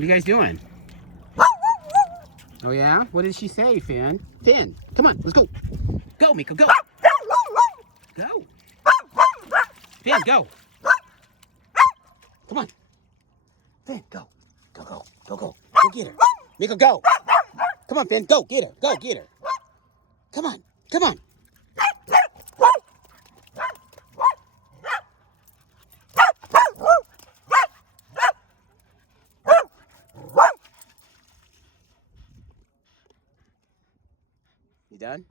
What are you guys doing? Oh, yeah? What did she say, Finn? Finn, come on, let's go. Go, Miko, go. Go. Finn, go. Come on. Finn, go. Go, go, go, go. Go get her. Miko, go. Come on, Finn, go get her. Go get her. Come on, come on. You done?